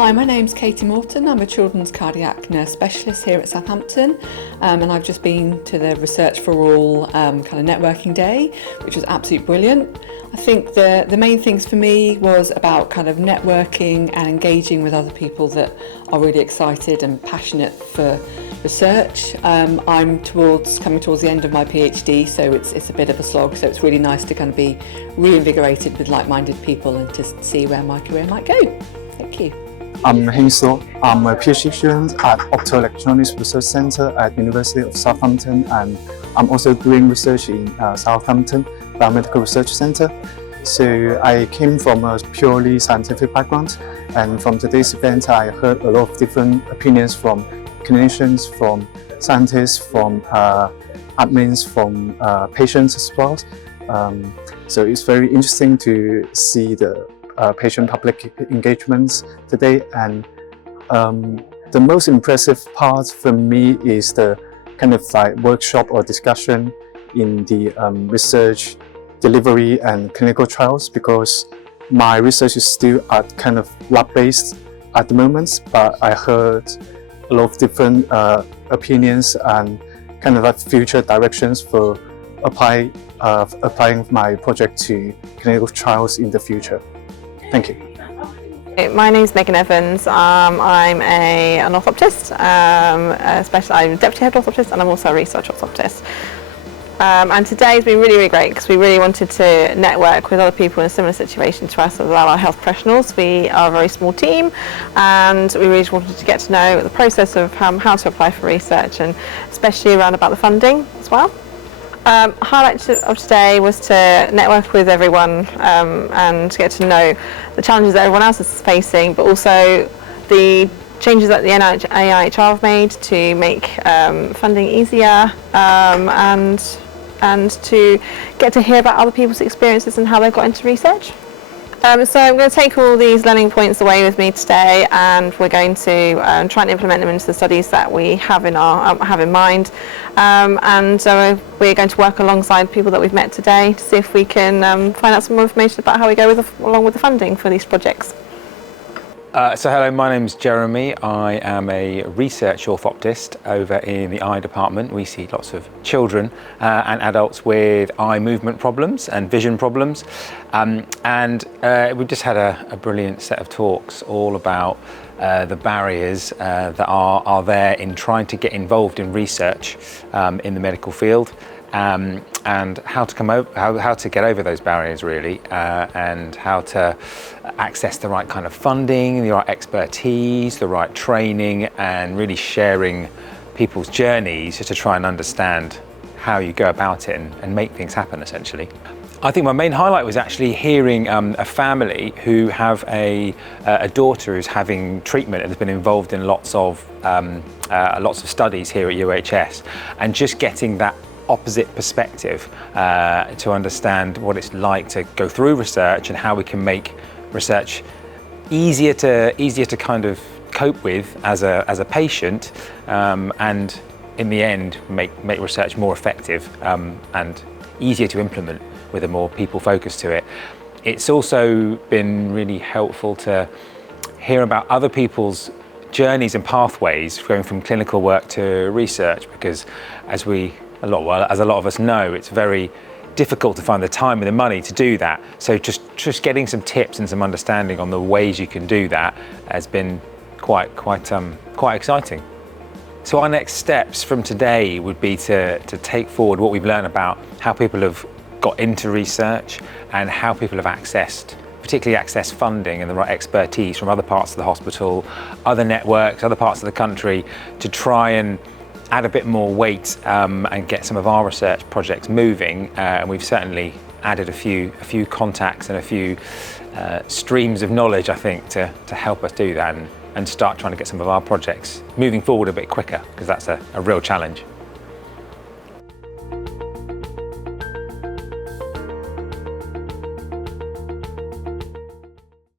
Hi, my name's Katie Morton. I'm a children's cardiac nurse specialist here at Southampton, and I've just been to the Research for All kind of networking day, which was absolutely brilliant. I think the main things for me was about kind of networking and engaging with other people that are really excited and passionate for research. I'm coming towards the end of my PhD, so it's a bit of a slog, so it's really nice to kind of be reinvigorated with like-minded people and to see where my career might go. Thank you. I'm Hazel. I'm a PhD student at Optoelectronics Research Centre at University of Southampton, and I'm also doing research in Southampton Biomedical Research Centre. So I came from a purely scientific background, and from today's event I heard a lot of different opinions from clinicians, from scientists, from admins, from patients as well. So it's very interesting to see the patient-public engagements today, and the most impressive part for me is the kind of like workshop or discussion in the research delivery and clinical trials, because my research is still at kind of lab-based at the moment, but I heard a lot of different opinions and kind of like future directions for applying my project to clinical trials in the future. Thank you. My name is Megan Evans. I'm an orthoptist, I'm deputy head orthoptist, and I'm also a research orthoptist. And today's been really great because we really wanted to network with other people in a similar situation to us as well, our health professionals. We are a very small team, and we really wanted to get to know the process of how to apply for research, and especially around about the funding as well. Highlight of today was to network with everyone and get to know the challenges that everyone else is facing, but also the changes that the NIHR have made to make funding easier, and to get to hear about other people's experiences and how they've got into research. So I'm going to take all these learning points away with me today, and we're going to try and implement them into the studies that we have in mind. We're going to work alongside people that we've met today to see if we can find out some more information about how we go along with the funding for these projects. So hello, my name's Jeremy. I am a research orthoptist over in the eye department. We see lots of children and adults with eye movement problems and vision problems. We've just had a brilliant set of talks all about the barriers that are there in trying to get involved in research in the medical field. And how to get over those barriers really, and how to access the right kind of funding, the right expertise, the right training, and really sharing people's journeys to try and understand how you go about it and make things happen essentially. I think my main highlight was actually hearing a family who have a daughter who's having treatment and has been involved in lots of studies here at UHS, and just getting that opposite perspective to understand what it's like to go through research and how we can make research easier to kind of cope with as a patient, and in the end make research more effective and easier to implement with a more people focus to it. It's also been really helpful to hear about other people's journeys and pathways going from clinical work to research, because as a lot of us know, it's very difficult to find the time and the money to do that. So just getting some tips and some understanding on the ways you can do that has been quite exciting. So our next steps from today would be to take forward what we've learned about how people have got into research and how people have particularly accessed funding and the right expertise from other parts of the hospital, other networks, other parts of the country, to try and add a bit more weight and get some of our research projects moving. And we've certainly added a few contacts and a few streams of knowledge, I think, to help us do that and start trying to get some of our projects moving forward a bit quicker, because that's a real challenge.